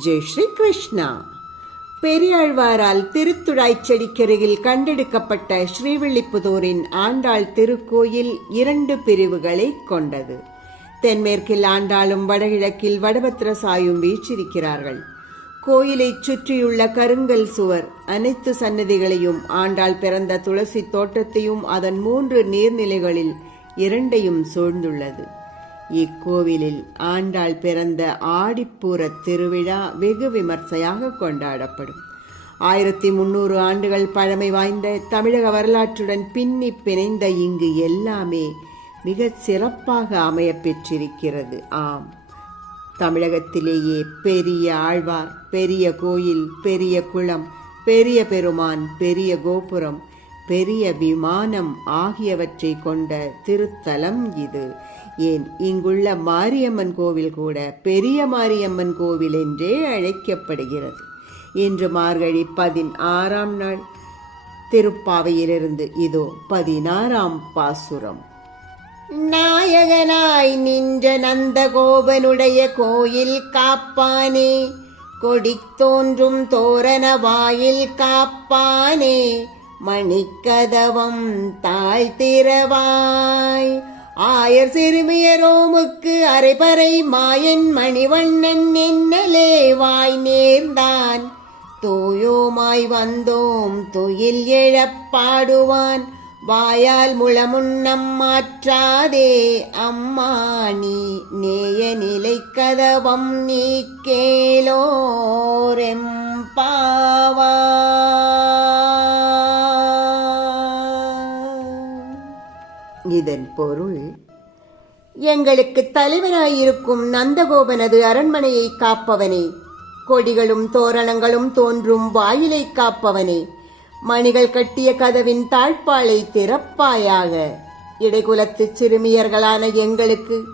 ஜெய் ஸ்ரீ கிருஷ்ணா பெரியாழ்வாரால் திருத்துழாய்ச் செடிக்கருகில் கண்டெடுக்கப்பட்ட ஸ்ரீவில்லிபுதூரின் ஆண்டாள் திருக்கோயில் இரண்டு பிரிவுகளை கொண்டது. தென்மேற்கில் ஆண்டாளும் வடகிழக்கில் வடபத்ரசாயும் வீச்சிருக்கிறார்கள் கோயிலைச் சுற்றியுள்ள கருங்கல் சுவர் அனைத்து சன்னதிகளையும் ஆண்டாள் பிறந்த துளசி தோட்டத்தையும் அதன் மூன்று நீர்நிலைகளில் இரண்டையும் சூழ்ந்துள்ளது. இக்கோவிலில் ஆண்டாள் பிறந்த ஆடிப்பூர திருவிழா வெகு விமர்சையாக கொண்டாடப்படும். ஆயிரத்தி முன்னூறு ஆண்டுகள் பழமை வாய்ந்த தமிழக வரலாற்றுடன் பின்னி பிணைந்த இங்கு எல்லாமே மிகச் சிறப்பாக அமைய பெற்றிருக்கிறது. ஆம். தமிழகத்திலேயே பெரிய ஆழ்வார் பெரிய கோயில் பெரிய குளம் பெரிய பெருமான் பெரிய கோபுரம் பெரிய விமானம் ஆகியவற்றை கொண்ட திருத்தலம் இது. ஏன் இங்குள்ள மாரியம்மன் கோவில் கூட பெரிய மாரியம்மன் கோவில் என்றே அழைக்கப்படுகிறது இன்று மார்கழி பதினாறாம் நாள். திருப்பாவையிலிருந்து இதோ பதினாறாம் பாசுரம். நாயகனாய் நின்ற நந்தகோபனுடைய கோயில் காப்பானே கொடி தோன்றும் தோரண வாயில் காப்பானே. மணிக்கதவம் தாழ்த்திரவாய். ஆயர் சிறுமியரோமுக்கு அரைபறை மாயன் மணிவண்ணன் என்னலே வாய் நேர்ந்தான். தூயோமாய் வந்தோம் துயில் எழப்பாடுவான் வாயால் முளமுன்னம் மாற்றாதே அம்மா நீ நேய நிலை கதவம் நீ கேளோரெம்பாவா இதன் பொருள் எங்களுக்கு தலைவராயிருக்கும் நந்தகோபனது அரண்மனையை காப்பவனே. கொடிகளும் தோரணங்களும் தோன்றும் வாயிலை காப்பவனே. மணிகள் கட்டிய கதவின் தாழ்ப்பாளை திறப்பாயாக. இடைகுலத்து சிறுமியர்களான எங்களுக்கு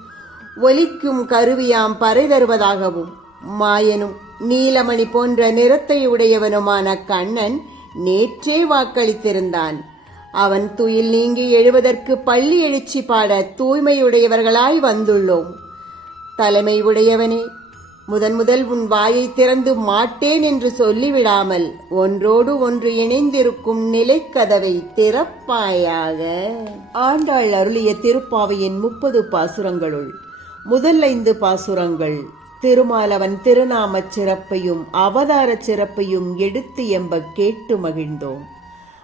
ஒலிக்கும் கருவியாம் பறை தருவதாகவும் மாயனும் நீலமணி போன்ற நிறத்தை உடையவனுமான கண்ணன் நேற்றே வாக்களித்திருந்தான். அவன் துயில் நீங்கி எழுவதற்கு பள்ளி எழுச்சி பாட தூய்மையுடையவர்களாய் வந்துள்ளோம். தலைமை உடையவனே முதன் முதல் உன் வாயை திறந்து மாட்டேன் என்று சொல்லிவிடாமல் ஒன்றோடு ஒன்று இணைந்திருக்கும் நிலைக்கதவை திறப்பாயாக. ஆண்டாள் அருளிய திருப்பாவையின் முப்பது பாசுரங்களுள் முதல் ஐந்து பாசுரங்கள் திருமாலவன் திருநாமச் சிறப்பையும் அவதார சிறப்பையும் எடுத்து எம்ப கேட்டு மகிழ்ந்தோம்.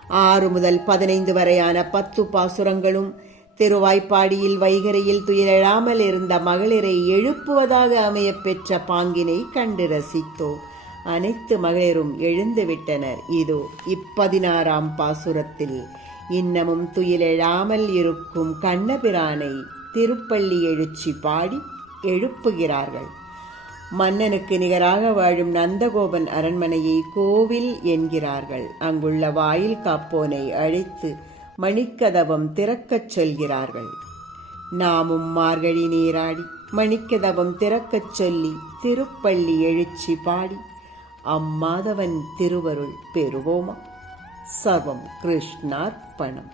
ஆறு முதல் பதினைந்து வரையான பத்து பாசுரங்களும் திருவாய்ப்பாடியில் வைகரையில் துயிலெழாமல் இருந்த மகளிரை எழுப்புவதாக அமையப்பெற்ற பாங்கினை கண்டு ரசித்தோம் அனைத்து மகளிரும் எழுந்துவிட்டனர் இதோ இப்பதினாறாம் பாசுரத்தில். இன்னமும் துயிலெழாமல் இருக்கும் கண்ணபிரானை திருப்பள்ளி எழுச்சி பாடி எழுப்புகிறார்கள். மன்னனுக்கு நிகராக வாழும் நந்தகோபன் அரண்மனையை கோவில் என்கிறார்கள். அங்குள்ள வாயில் காப்போனை அழைத்து மணிக்கதவம் திறக்கச் சொல்கிறார்கள். நாமும் மார்கழி நீராடி மணிக்கதவம் திறக்கச் சொல்லி திருப்பள்ளி எழுச்சி பாடி அம்மாதவன் திருவருள் பெறுவோமா? சர்வம் கிருஷ்ணார்ப்பணம்.